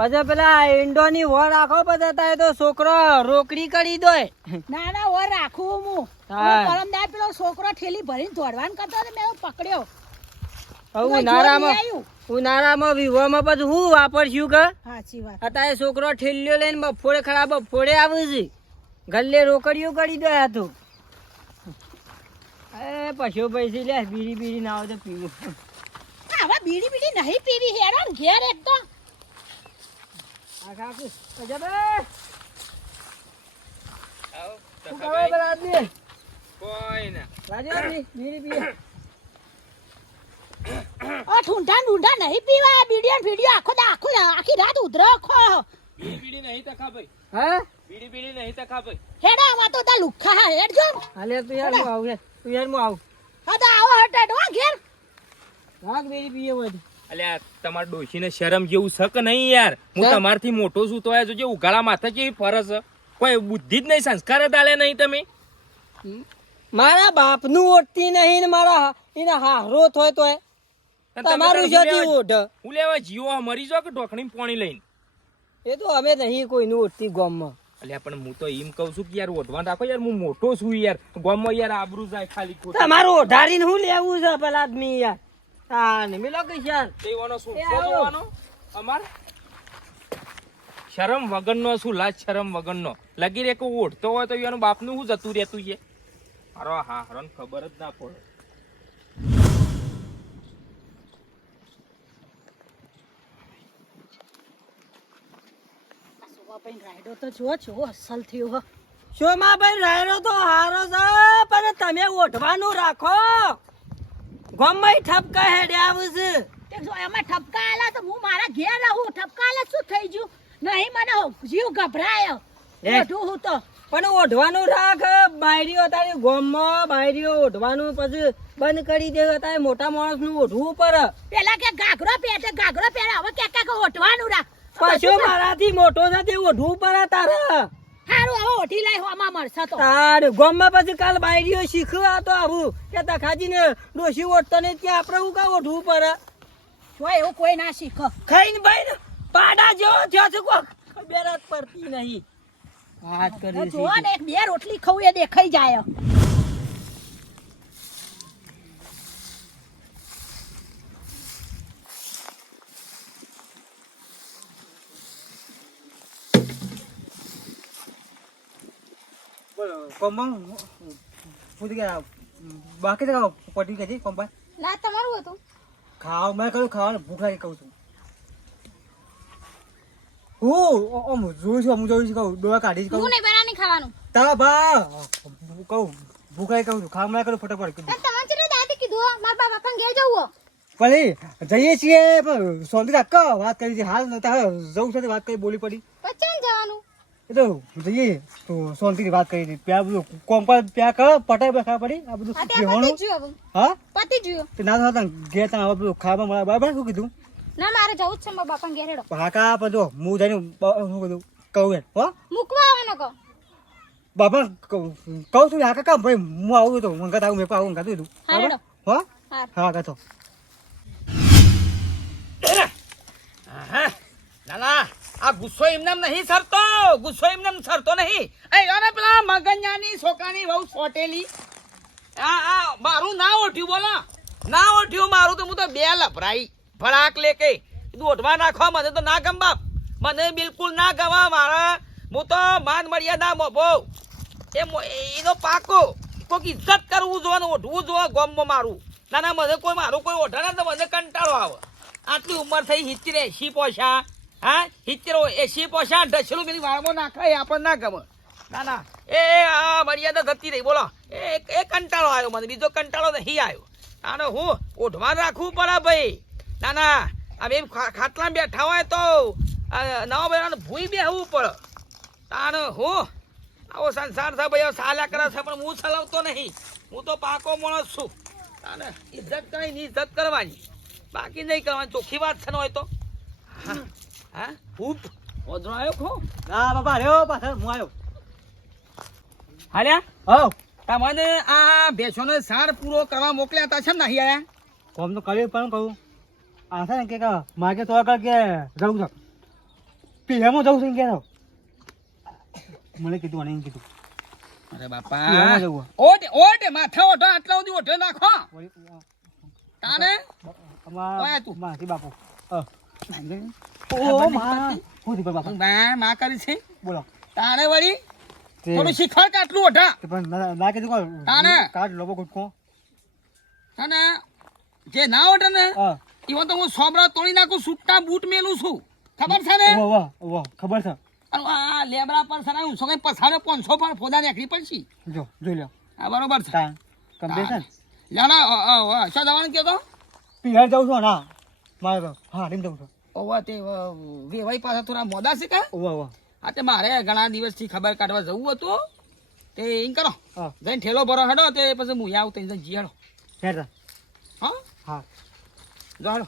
પછી પેલા ઈંડોની વર રાખો પછી તારે તો છોકરો રોકડી કરી દોય. ના ના ઓર રાખું હું. પરમદાર પેલો છોકરો ઠેલી ભરીને દોડવાનું કરતો હતો મેં પકડ્યો. ઉનાળામાં ઉનાળામાં વિવામાં પછી હું વાપરશું કે? સાચી વાત. અત્યારે છોકરો ઠેલ્યો લઈને બફોડે ખરાબ બફોડે આવે છે. ગલ્લે રોકડીઓ કરી દો હતું એ પશુ પૈસી લે બીડી બીડી ના આવે તો પીવું. ના, હવે બીડી બીડી નહીં પીવી હેરાન ઘેર એક તો. ઠૂંઠા ઠૂંઠા નહીં પીવા બીડીઓ ને ફીડીઓ આખો દા આખો દા- આખી રાત ઉધરો ખો હા હેડો તો તા લુખ્ખા હા હેડ જો હાલે તું યાર હું આવું હું હા તો આવો હટ હટ, હો, ઘેર. ભાગ બીડી પીએ બધી. અલ્યા તમાર ડોશીને શરમ જેવું શક નહીં યાર? હું? તમારથી મોટો છું તો જો ઉગાડા માથે કેવી ફરસ કોઈ બુદ્ધિ જ નહીં સંસ્કાર જ આલે નહીં તમે. મારા બાપનું ઓટતી નહીં ને મારા એને હારો થોય તોય. તમારું જતી ઓઢ. હું લેવા જીવો? મરી જો કે ઢોકણી પાણી લઈને? એ તો અમે નહીં કોઈનું ઓટતી ગામમાં. અલ્યા પણ હું તો એમ કહું છું કે યાર ઓઢવા રાખો યાર હું મોટો છું યાર. ગામમાં યાર આબરૂ જાય ખાલી. તમારું ઓઢારીને હું લેવું છે પેલા આદમી યાર? હા ને મિલો કે દેવાનો શું? જોવાનો? અમાર? શરમ વગરનો શું લાજ શરમ વગરનો? લગી રે કોઈ ઓઢતો હોય તો એનું બાપનું શું જતું રહેતું છે? અરે હા હરણ ખબર જ ના પડે. રાયડો તો જો છો અસલ થયો હો. શોમાભાઈ રાયરો તો હારો છે પણ તમે ઓઢવાનું રાખો. ગામમાં ઠપકા હેડે આવું છે. જો એમાં ઠપકા આલા તો હું મારા ઘેર રહું. ઠપકા આલા શું થઈ ગયું? નહીં મને જીવ ગભરાયો. ઓઢું હું તો. પણ ઓઢવાનું રાખ બાયરીઓ તારી ગોમમાં બાયરીઓ ઓઢવાનું પછી બંધ કરી દે તારે મોટા માણસનું ઓઢવું પડે પેલા કે ઘાઘરો પહેરે ઘાઘરો પહેરે હવે કે કે ઓઢવાનું રાખ. પશુ મારાથી મોટો છે તે ઓઢવું પડે તારે. હારું હવે ઓઢી લઈ હોમાં મળશે તો. તાર ગામમાં પછી કાલ બાયરીઓ શીખવા તો આવું. કે તખાજીને ડોશી ઓઢતો ને ત્યાં આપણે હું કા પડે? જો એવું કોઈ ના શીખો. ખાઈને ભાઈ ને પાડા જેવો થયો છે કોક. ખબર જ પડતી નહીં. વાત કરી જો ને બે રોટલી ખાવું એ દેખાઈ જાય. કોમ્બા પૂછી ગયા બાકી તો પટી ગઈ છે કોમ્બા ના તમારું હતું. ખાવ મેં કહ્યું ખાવાનું ભૂખ લાગી કહું છું. હું આમ જોઉં છું આમ જોઉં છું કહું ડોળા કાઢી જ હું કહું નહીં બનાની ખાવાનું. તા બા કહું ભૂખ લાગી કહું છું. ખાવ મેં કહ્યું ફટાફટ કીધું. તમારે કીધું મારા બાપા ઘેર જવું હો. ભલે જઈએ છીએ પણ રાખ વાત કરી છે. હાલ નતા જવું છે તો વાત કરી બોલી પડી. એ તો જઈએ તો શાંતિથી વાત કરી હતી. ત્યાં બધું કોમ પર ત્યાં કરો પટાઈ બસ ખાવા પડી? આ બધું જ હવે. હા? પતી જ ગયું. તે ના થતા ઘેર ત્યાં હવે બધું ખાવા મળે. બરાબર શું કીધું? ના મારે જવું જ છે મારા બાપા ઘેર હેડો. હાકા બધો હું જઈને શું કીધું? કહું એમ હો? મૂકવા આવવાનો કહો. બાપા કહું કહું છું હાકા કામ ભાઈ હું આવું તો મંગત આવું મેં પણ આવું કાતું હતું હા. હો? હા. કાતો ના ના આ ગુસ્સો એમને નહીં સરતો. ગુસ્સો એમને સરતો નહીં. એ યોને પેલા મગન્યાની છોકરાની બહુ સોટેલી. આ આ, મારું ના ઓઠ્યું બોલો. ના ઓઠ્યું મારું તો હું તો બે લફરાઈ ફળાક લે કે. ઓઠવા નાખવા મને તો ના ગમ બાપ. મને બિલકુલ ના ગમા મારા. હું તો માન મર્યાદા મોભો એ એનો પાકો. કોઈક ઇજ્જત કરવું જોવે ને ઓઢવું જોવે ગોમમાં મારું. ના ના, મને કોઈ મારું કોઈ ઓઢા ના, તો મને કંટાળો આવે. આટલી ઉંમર થઈ, સિત્તેર એસી પોસા હા? સિત્તેર એસી પોસા ઢસલું પેલી વાળમાં નાખે એ આપણને ના ગમે. ના એ આ મર્યાદા થતી રહી બોલો. એ એ કંટાળો આવ્યો મને, બીજો કંટાળો નહીં આવ્યો. આને હું ઓઢવા રાખવું પડે ભાઈ? ના ના. અમે એમ ખાટલામાં બેઠા હોય તો નવા બહેરાને ભૂઈ બેહવું પડે. તાણ હું, આવો સંસાર છે ભાઈ સાલ્યા કરે છે, પણ હું ચલાવતો નહીં. હું તો પાકો માણસ છું. તાને ઇજ્જત કરવાની ઇજ્જત કરવાની. બાકી નહીં કરવાની, ચોખ્ખી વાત છે ને હોય તો. હા. હા? આવ્યો ખો. ના બાપા રહ્યો પાછળ હું આવ્યો હાલ્યા? હો તમને આ ભેંસોનો સાર પૂરો કરવા મોકલ્યા હતા છે ને નહીં આયા? કોમ તો કર્યું પણ કહું. આ છે ને કે કે માગે તો આગળ કે જવું છે. પેલામાં જવું છે એમ મને કીધું અને કીધું. અરે બાપા. ઓટ ઓટ માથા ઓઢો આટલા સુધી ઓઢો નાખો. તાને? ઓય તું. માસી બાપુ. ખબર ઓ માં. હું દીપક બાપા. બા માં કરી છે. બોલો. તાણે વળી? થોડું શીખવાડ કે ઓઢા? પણ ના- ના કીધું કોઈ તાને? કાઢ લોબો ગુટકો અને જે ના ઓઢે ને ઈવન તો હું સોબરા તોડી નાખું છૂટા બૂટ મેલું છું. ખબર છે ને? વાહ ખબર છે. આ લેબરા પર સરાય હું સગઈ પસાડે પાંચસો પર ફોદા નીકળી પડશી. જો જોઈ લો આ બરોબર છે. છે ને? લેડા શું જવાનું કહેતો પિહર જાઉં છું ના. મારે તો હા રીમ જાઉં છું. ઓવા તે વેવાઈ પાસે થોડા મોડા છે કે? વાહ વાહ આ તે મારે ઘણા દિવસથી ખબર કાઢવા જવું હતું. તે એમ કરો. જઈને ઠેલો ભરો હેડો તે પછી હું આવું તઈ જઈ હેડો હેડ. હા? હા. જો હેડો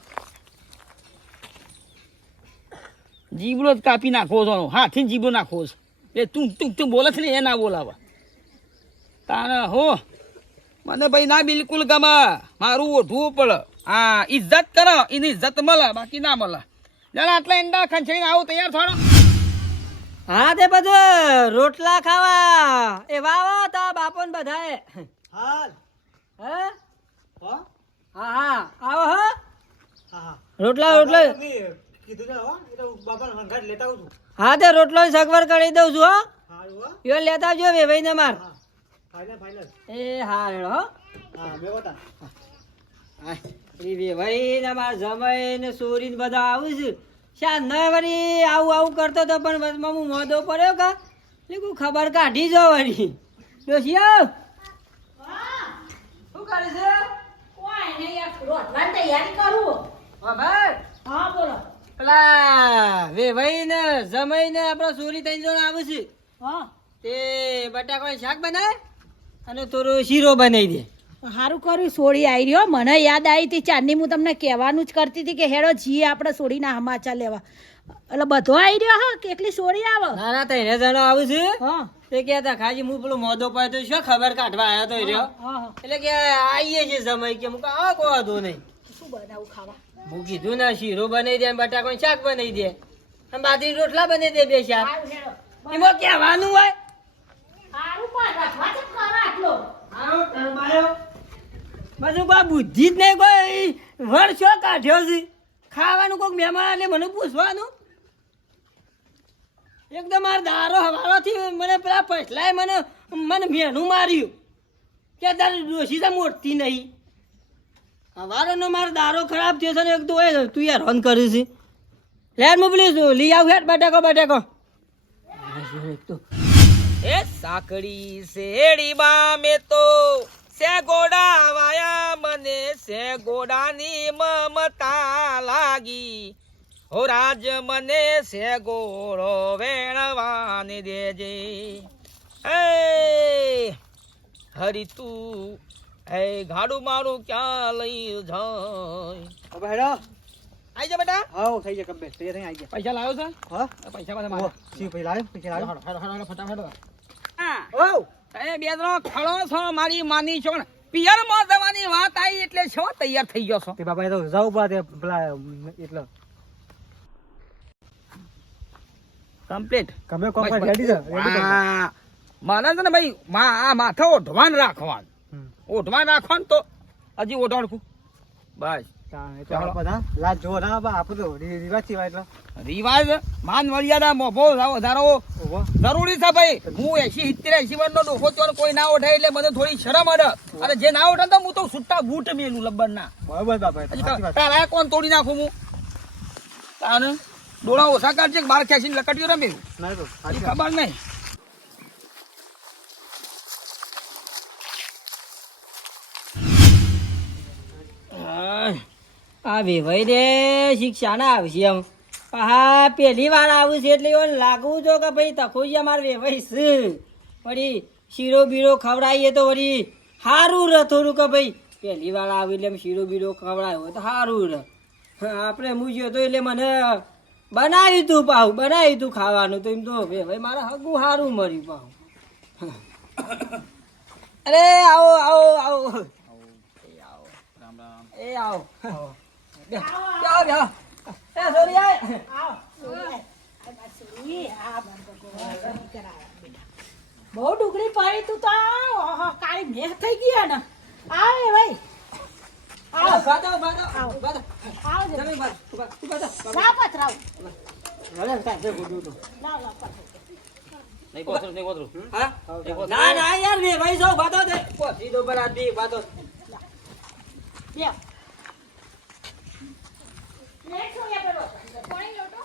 જીબડો જ કાપી નાખો છો. હાથી જીબડો નાખો છે. એ તું તું તું બોલે છે ને એ ના બોલાવા. તારે હો મને ભાઈ ના બિલકુલ ગમે. મારું ઓઢવું પડે. હા ઇજ્જત કરો એની ઇજ્જત મળે બાકી ના મળે. જરા આટલા ઈંડા ખંચડીને આવું તૈયાર થવાનો હા તે બધું રોટલા ખાવા. એ વાવા તા બાપો ને બધાએ. હાલ. હે? હા? હા હા આવો હો. હા હા. રોટલા રોટલા. કીધું છે હો એટલે તો બાપાને હંગાટ લેતા આવું છું. હા તે રોટલો સગવડ કરી દઉં છું હો. યો લેતા આવજો વેવાઈ ને માર. ફાઇનલ ફાઇનલ એ હા હેડો હા. બે વટા એ વેવાઈ ને માર જમાઈ ને સોરી ને બધા આવું છે. શા ન આવું આવું કરતો તો પણ વચમાં હું મોદો પડ્યો કા? એટલે ખબર કાઢી જો વળી ડોશિયો શું કરે છે? કોઈ નહીં યાર તૈયારી કરું. હા હા બોલો. પેલા વેવાઈ ને જમાઈ ને આપડા સોરી ત્રણ જણ આવું છે. હા. તે બટાકાનું શાક બનાવે અને થોડું શીરો બનાવી દે. સારું કર્યું સોડી આવી રહ્યો. મને યાદ આવી હતી ચાંદની હું તમને કહેવાનું જ કરતી હતી કે હેડો જીએ આપણે સોડીના સમાચાર લેવા. એટલે બધો આવી રહ્યો હા કેટલી સોડી આવે? ના ના ત્રણ જણ આવું છે. હા. તે કહેતા ખાજી હું પેલો મોદો પાય તો શું ખબર કાઢવા આવ્યો તો રહ્યો? એટલે કે આવીએ છે સમય કે મુકા આ કોઈ વાંધો નહીં. શું બનાવું ખાવા? હું કીધું ને શીરો બનાવી દે બટાકો શાક બનાવી દે. અને બાજરી રોટલા બનાવી દે બે શાક. એમાં કહેવાનું હોય? સારું પણ રખવા જ કરો આટલો આવો ટરમાયો. પાછું કોઈ બુદ્ધિ જ નહીં, કોઈ વર્ષો કાઢ્યો છે? ખાવાનું કોઈક મહેમાન ને મને પૂછવાનું? એકદમ મારા દારો હવારોથી મને પેલા પછલાય મને મને મેનું માર્યું. કે તારી ડોસી તો મોટતી નહીં. હવારોનો મારો દારો ખરાબ થયો છે ને, એક તો તું યાર રન કરી છે. લેટ મોકલી લઈ આવ હેઠ બટાકો બટાકો. એ સાકડી શેરડીમાં મેં તો સે ગોડા વાયા મને સે ગોડાની મમતા લાગી. હો રાજ મને સે ગોળો વેણવાની દેજે. એ હરી તું એ ગાડું મારું ક્યાં લઈ જાય? હવે હેડો આઈ જા બેટા. હા થઈ જાય કમ્બે તૈયાર થઈ આઈ જા પૈસા લાવ્યો છે? હા? પૈસા પાછા મારા. શી ભાઈ લાવ્યો પૈસા લાવ્યો હેડો, હેડો, હેડો, ફટાફટ. હા. ઓ તમે બે ત્રણ ખડો છો મારી માની છો ને પિયરમાં જવાની વાત આવી એટલે છો તૈયાર થઈ ગયો છો? તે બાપા તો જાવ તે પેલા એટલે. કમ્પ્લીટ કમે કોમ રેડી છે? મને છે ને ભાઈ મા- આ માથા ઓઢવાન રાખવાનું. ઓઢવાન રાખવાનું તો હજી ઓઢાડકું બસ. ના રિવાજ માન મર્યાદા મોભો વધારો જરૂરી છે ભાઈ. હું એસી સિત્તેર એસી વર્ષનો ડોહો ચોર કોઈ ના ઓઢાય એટલે મને થોડી શરમ અડે. અને જે ના ઓઢે તો હું તો છૂટા બૂટ મેલું લબ્બર ના બરાબર તારા કોણ તોડી નાખું હું? તાને ડોળા ઓછા કાઢજે બાર ખેંચીને લકડીઓ રમે ના તો હજી સાચી વાત. ખબર નહીં આય, આ વેવાઈ રે શિક્ષા ના આવશે એમ હા પહેલી વાર આવું છે એટલે એવું લાગવું જો કે ભાઈ તખોજી અમારે વેવાઈ છે. વળી શીરો બીરો ખવડાવીએ તો વળી સારું રહે થોડું કે ભાઈ. પહેલી વાર આવી એટલે એમ શીરો બીરો ખવડાવ્યો તો સારું રહે આપણે હું ગયો તો એટલે મને બનાવ્યું તું પાહું બનાવ્યું તું ખાવાનું તો એમ તો ભાઈ મારે હગું સારું મળ્યું પાહું અરે આવો આવો આવો. એ આવો. બેહો, બેહો, બેહો. એ સોરી આય. બહુ ડુગળી પડી તું તો કાળી મેઘ થઈ ગયા ને આવે ભાઈ આવ ઊભા થા, આવો. ઊભા થા. આવો તમે ઊભા થા, ઊભા, ઊભા થા. લાવ પથરાવ હવે સાહેબ, બે તો. લાવ લાવ પથરાવ નહીં કોતરું નહીં કોતરું હા? ના ના યાર બે ભાઈ જો બાદો દે. પહોંચી દો પર આદમી બે લેટ છો યા પેલો પાણી લોટો.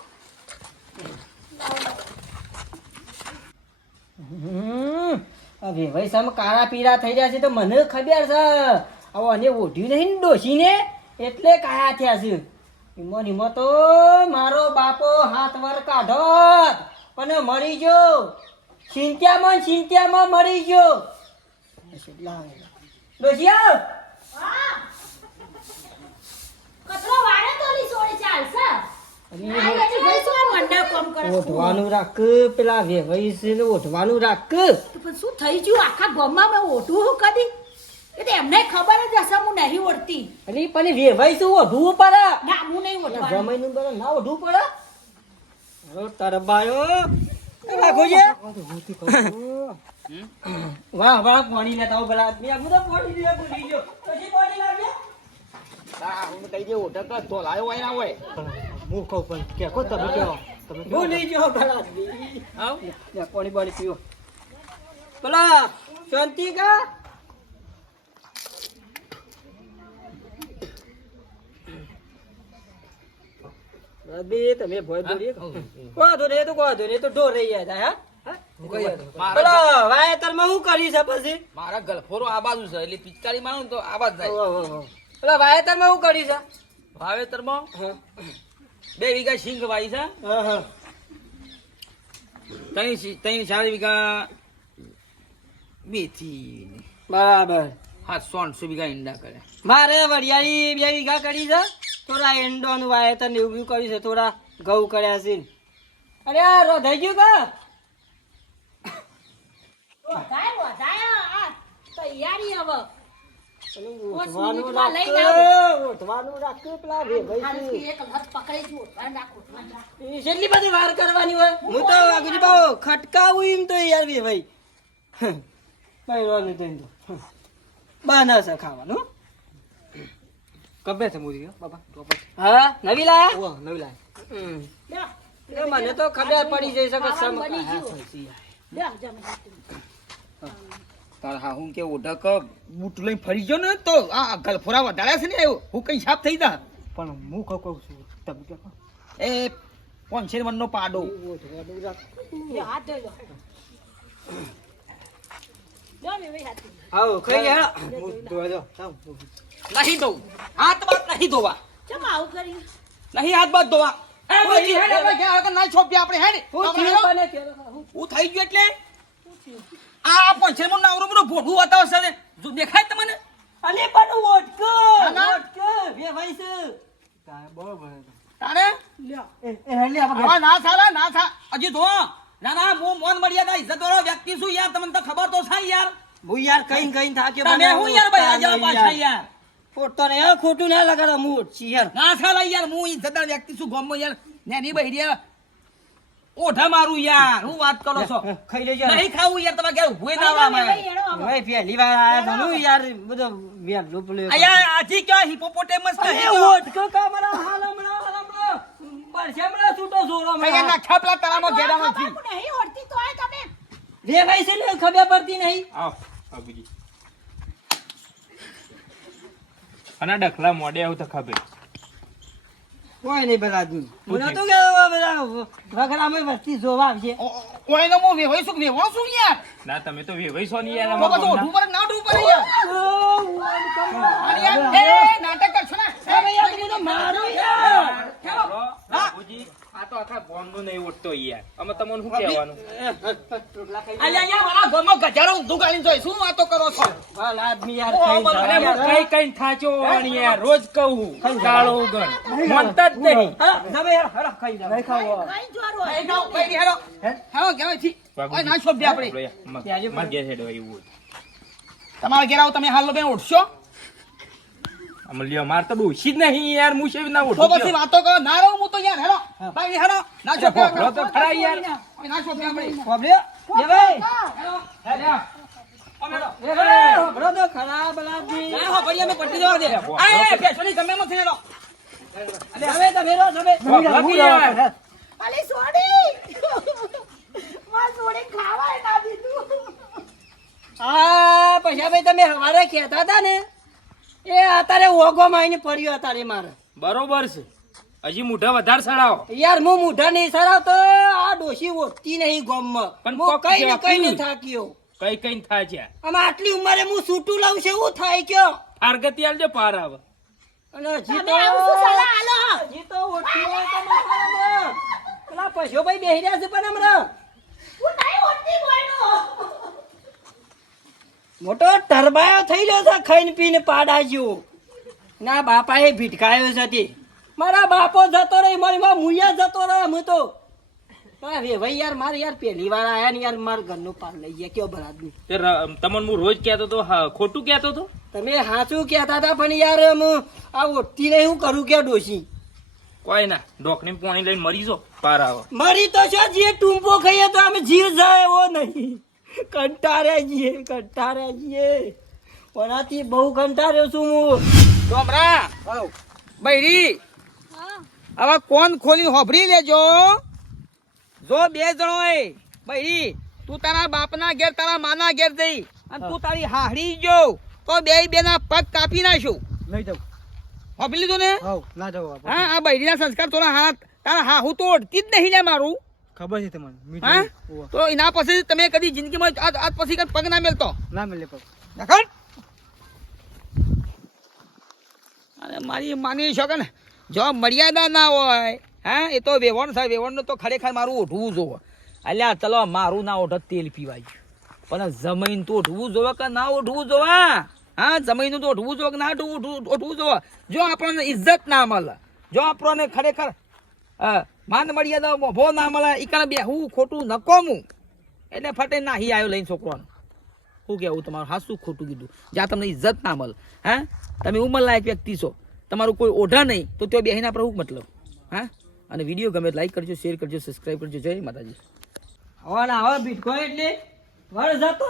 હમ. આ બે ભાઈ સામે કાળા પીળા થઈ રહ્યા છે તો મને ખબર છે. આવો અને ઓઢ્યું નહીં ને ડોશીને? એટલે કાયા થયા છે. ઈમો ને તો મારો બાપો હાથ વર કાઢો અને મરી ગયો. ચિંત્યામાં ચિંત્યામાં મરી ગયો. કચરો વાળે તો ની સોળી ચાલશે આ બેટી ભાઈ શું મંડા કોમ કરે છે? ઓઢવાનું રાખ પેલા વેવાઈ છે ને ઓઢવાનું રાખ. તો પણ શું થઈ ગયું? આખા ગામમાં મેં ઓઢું હું કદી? એ તો એમને ખબર જ હશે હું નહીં ઓઢતી. અરે પણ વેવાઈ શું ઓઢવું પડે? ના હું નહીં ઓઢવાની. જમાઈનું બરાબર ના ઓઢવું પડે? રો તરબાયો. વાહ વાહ પાણી લેતા ભલા આદમી. આ બધા પાણી લેવા ભૂલી ગયો. પછી પાણી લાવ્યા હું કહી દે ઓઢક તો લાયો હોય ના હોય. હું કહું પણ કે કો તમે કહો તમે ભૂલી ગયો ભલા આવ. ને પાણી પાણી પીઓ. ભલા શાંતિ કા તમે ભોય દોરી કોઈ વાંધો નહીં એ તો તો ઢોર રહી જાય હા? પેલા વાયેતરમાં શું કરી છે પછી? મારા ગલફોરો આ બાજુ છે એટલે પિચકારી મારું તો આ બાજુ જાય. પેલા વાયેતરમાં શું કરી છે? વાવેતરમાં? હા, બે વીઘા સિંગ વાઈ છે. ત્રણ ત્રણ ચાર વીઘા મેથી બરાબર. હા આઠસો વીઘા ઈંડા કરે મારે વરિયાળી બે વીઘા કરી છે. થોડા એંડોનું વાયેતર ને એવું કર્યું છે. થોડા ઘઉં કર્યા છે. અરે આ રોધાઈ ગયું કા? તૈયારી હવે. કેટલી બધી વાર કરવાની હોય હું તો આગળ બાવો ખટકાવું એમ તો યાર બે ભાઈ. બહેરવાનું તો એમ તો. બહાના છે ખાવાનું કબે છે મોદી બાબા તો હા નવી લાયા? ઓ નવી લાય. મને તો ખબર પડી જઈ શકે તારા હા હું કે ઓઢક બૂટ લઈને ફરી ગયો ને તો આ ગલફોરા વધાર્યા છે ને હું કઈ સાફ થઈ જા પણ હું કહું કહું છું તમે કે એ પોંચેર મનનો પાડો. આવો ધોવા જાઉં. નહીં ધોવું. હાથ બાદ નહીં ધોવા. ચમ આવું કર્યું? નહીં હાથ બાદ ધોવા. હું થઈ ગયો એટલે? આ પોંચેર મન નાવરો બધો ભોડું બતાવશે ને. જો દેખાય તમને? અલે પણ ઓટક ઓટક વે ભાઈ છે. તારે બરોબર તારે? લ્યો. એ એ લે આવા ના સારા ના થા અજી ધો ના ના હું મોન મર્યાદા ઇજ્જત વાળો વ્યક્તિ છું યાર. તમને તો ખબર તો છે યાર. હું યાર કઈ કઈ થાકે તમે હું યાર ભાઈ આજે પાછા યાર. ખોટો ને ખોટું ના લગાડો હું યાર ના સાલા યાર. હું ઇજ્જતદાર વ્યક્તિ છું ગોમ યાર. નેની બહેરી ઓઢા મારું યાર હું વાત કરો છો? ખાઈ લેજો નહીં ખાવું યાર તમારે ઘેર ઉભું ના આવવા ભાઈ, હેડો ભાઈ પહેલી વાર આયા હું યાર બધો વેર લોપલે અહીંયા આજી કે હિપોપોટેમસ અરે કહી ઓટકો કામરા હાલ હમણા હાલ હમણા. પરસે હમણાં છૂટો જોરો અહીંયા ના ખાપલા તળાવમાં ઘેરામાંથી ખબર નહીં ઓઢતી તો આ તમે. રે ભાઈ છે ને ખબર પડતી નહીં. આવ બાબુજી અને ડખલા મોડે આવું તો ખબર. કોઈ નહીં બધા તું મને તો કે બધા વગડામાં વસ્તી જોવા આવશે. ઓય નો મો વેવાય શું વેવાણો શું યાર? ના તમે તો વેવાઈ છો ને યાર તો અમારા બધું ઓઢું પર ના ઓઢું પર યાર. અરે યાર એ નાટક કરશો ને. મારો યાર. આ તો આખા ગામનું નહીં ઉઠતો યાર. અમે તમને શું કહેવાનું? અલ્યા યાર આ ગામમાં ગજારો ઊંધું ગાળીને જોઈ. શું વાતો કરો છો? ભલ આદમી યાર ઓ, ખાઈ મને અરે જાવ હું યાર. કઈ કઈ થાચો વાળી યાર રોજ કહું ઉગણ મનતા જ નહીં. યાર ખાઈ જાવ. કઈ કેવાય છી. ઓય ના આપણે. તમારા ઘેર આવો તમે હાલ બે ઉઠશો. આમ માર તો ડોશી જ નહીં યાર હું છે ના તો પછી વાતો કરો. ના રહો હું તો યાર હેલો ભાઈ હેલો ના છો તો ખરા યાર. ના છો આપણે એ ભાઈ. હેલો એ ભાઈ, હોભળો તો ખરા બલાજી. ના હો ભરી અમે પટ્ટી જવા દે. આ ગમે તમે. અલી સોડી. સોડી ના દીધું. પૈસા ભાઈ તમે હવારે કહેતા હતા ને એ અત્યારે ઓગો માઈને પડ્યો અત્યારે મારે. બરોબર છે. હજી મુઢા વધારે સડાવો. યાર હું મુઢા નહીં સડાવતો આ ડોશી ઓળખતી નહીં ગોમમાં. પણ પણ કઈ ને કઈ ને થાક્યો. કઈ કઈ થાય છે આમાં આટલી ઉંમરે હું સૂટું લાવું છે એવું થાય કયો? ફારગતી આલજો પાર આવે. અને હજી તો? હજી તો ઓળખી હોય તો મારા પેલા પશુ ભાઈ બેહી રહ્યા છે પણ હમણાં. હું નહીં ઓળખતી કોઈનું. મોટો ટરબાયો થઈ ગયો છે ખાઈને પીને પાડા જેવો. ના બાપાએ ભીટકાયો છે તે. મારા બાપો જતો રહી મારી માં મુયા જતો રહે હું તો. હવે ભાઈ યાર મારે યાર પહેલી વાર આયા ને યાર મારા ઘરનું પાર લઈ ગયા કયો બરાબર તમને હું રોજ કહેતો તો ખોટું કહેતો તો? તમે હાચું કહેતા હતા પણ યાર હું આ ઓઠતી નહીં હું કરું કે ડોશી? કોઈ ના ડોકની પાણી લઈને મરી જો પાર આવો. મરી તો છે જે ટૂંપો ખાઈએ તો અમે જીવ જાય એવો નહીં. કંટાળ્યા છીએ કંટાળ્યા છીએ. કોનાથી બહુ કંટાળ્યો છું હું. ડોમરા બૈરી હવે કોણ ખોલી હોભરી લેજો? જો બે જણો એ બૈરી તું તારા બાપના ઘેર તારા માના ઘેર જઈ અને તું તારી હાહડી જો. તો બે બેના પગ કાપી નાખશું લઈ જાઉં. હોભરી લીધું ને? ના જાઉં હા આ બૈરીના સંસ્કાર થોડા હાથ તારા હાહુ તો ઓળતી જ નહીં લે મારું. ખબર છે તમને? હા? મીઠું તો એના પછી તમે કદી જિંદગીમાં આજ પછી કઈ પગ ના મેલતો? ના મેલે પગ. દેખાડ. અરે મારી માની છો કે ને જો મર્યાદા ના હોય હા એ તો વેવણ થાય વેવણનું તો ખરેખર મારું ઓઢવું જોવે. અલ્યા ચલો મારું ના ઓઢ તેલ પીવાય. પણ જમીન તો ઓઢવું જોવે કે ના ઓઢવું જોવે? હા જમીનનું તો ઓઢવું જોવે કે ના ઓઢવું ઓઢવું- જોવે? જો આપણને ઇજ્જત ના મળે. જો આપણને ખરેખર અ, માન મર્યાદા મોભો ના મળે ઈકણ બેહું ખોટું નકોમું એટલે ફટે નાહી આવ્યો લઈને છોકરાને. શું કહેવું તમારું? હાસું ખોટું કીધું? જ્યાં તમને ઇજ્જત ના મળે, હા? તમે ઉંમરલાયક વ્યક્તિ છો. તમારું કોઈ ઓઢા નહીં, તો ત્યાં બેહીને આપણે શું મતલબ? હા? અને વીડિયો ગમે લાઈક કરજો શેર કરજો સબસ્ક્રાઈબ કરજો. જય માતાજી. હવે ના, હવે બીટકોઈન એટલે વર જતો